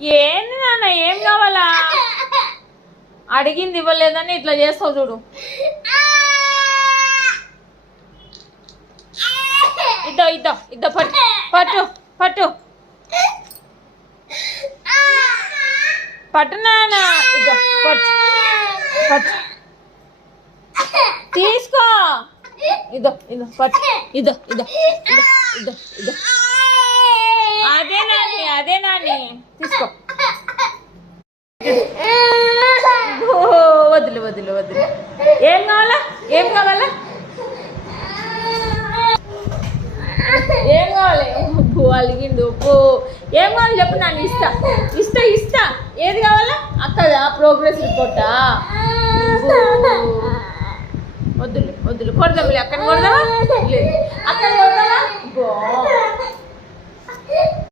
ఏంది నాన్న, ఏం కావాలా? అడిగింది ఇవ్వలేదని ఇట్లా చేస్తావు చూడు. ఇద్దో ఇద్దో ఇద్దో, పట్టు పట్టు పట్టు పట్టు నాన్న. ఇద్దో పట్టు పట్టు, తీసుకో. ఇదో ఇదో పట్టు, ఇదో ఇదో ఇదో ఇదో ఇదో. అదే నాని తీసుకో. వదిలు వదిలు వదిలు. ఏం కావాలా? ఏం కావాలా? ఏం కావాలి? అలిగిండు. ఏం కావాలి చెప్పు, నాన్న ఇస్తా ఇస్తా ఇస్తా. ఏది కావాలా? అక్కదా ప్రోగ్రెస్ రిపోర్టా? వద్దులే వద్దులే, కొడదాంలే. అక్కడ కొడదామా? లేదు అక్కడ కొడదామా?